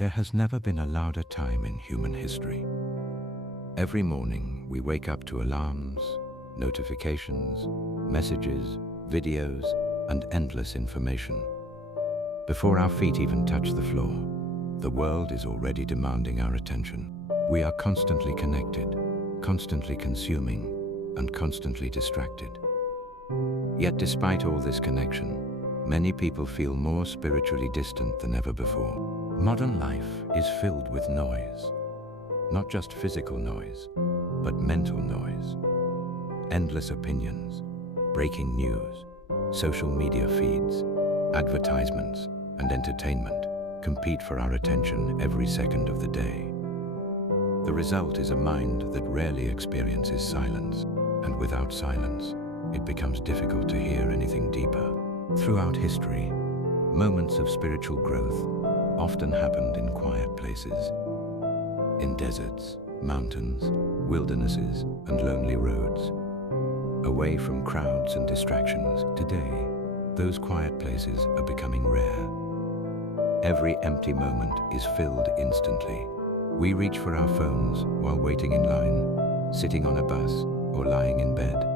There has never been a louder time in human history. Every morning we wake up to alarms, notifications, messages, videos, and endless information. Before our feet even touch the floor, the world is already demanding our attention. We are constantly connected, constantly consuming, and constantly distracted. Yet despite all this connection, many people feel more spiritually distant than ever before. Modern life is filled with noise. Not just physical noise, but mental noise. Endless opinions, breaking news, social media feeds, advertisements, and entertainment compete for our attention every second of the day. The result is a mind that rarely experiences silence, and without silence, it becomes difficult to hear anything deeper. Throughout history, moments of spiritual growth often happened in quiet places. In deserts, mountains, wildernesses, and lonely roads. Away from crowds and distractions, today, those quiet places are becoming rare. Every empty moment is filled instantly. We reach for our phones while waiting in line, sitting on a bus, or lying in bed.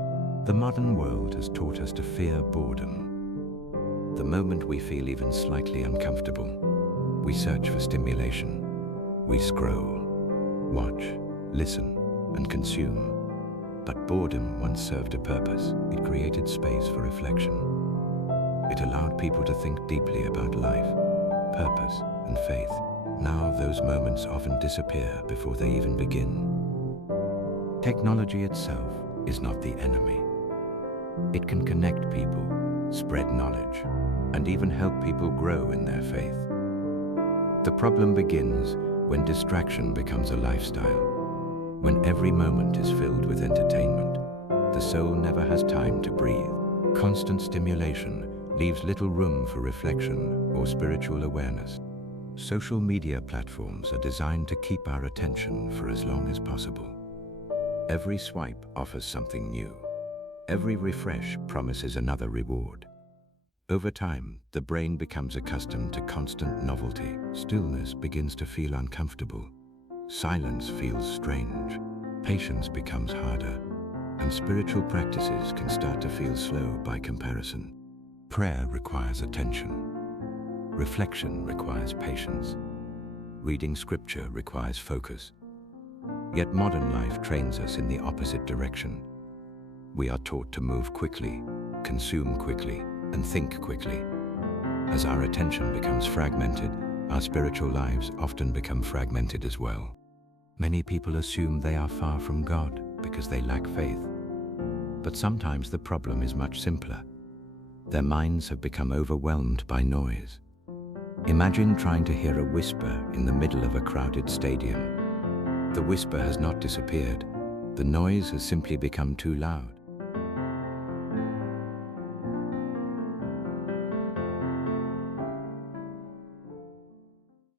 The modern world has taught us to fear boredom. The moment we feel even slightly uncomfortable, we search for stimulation. We scroll, watch, listen, and consume. But boredom once served a purpose. It created space for reflection. It allowed people to think deeply about life, purpose, and faith. Now those moments often disappear before they even begin. Technology itself is not the enemy. It can connect people, spread knowledge, and even help people grow in their faith. The problem begins when distraction becomes a lifestyle. When every moment is filled with entertainment, the soul never has time to breathe. Constant stimulation leaves little room for reflection or spiritual awareness. Social media platforms are designed to keep our attention for as long as possible. Every swipe offers something new. Every refresh promises another reward. Over time, the brain becomes accustomed to constant novelty. Stillness begins to feel uncomfortable. Silence feels strange. Patience becomes harder. And spiritual practices can start to feel slow by comparison. Prayer requires attention. Reflection requires patience. Reading scripture requires focus. Yet modern life trains us in the opposite direction. We are taught to move quickly, consume quickly, and think quickly. As our attention becomes fragmented, our spiritual lives often become fragmented as well. Many people assume they are far from God because they lack faith. But sometimes the problem is much simpler. Their minds have become overwhelmed by noise. Imagine trying to hear a whisper in the middle of a crowded stadium. The whisper has not disappeared. The noise has simply become too loud.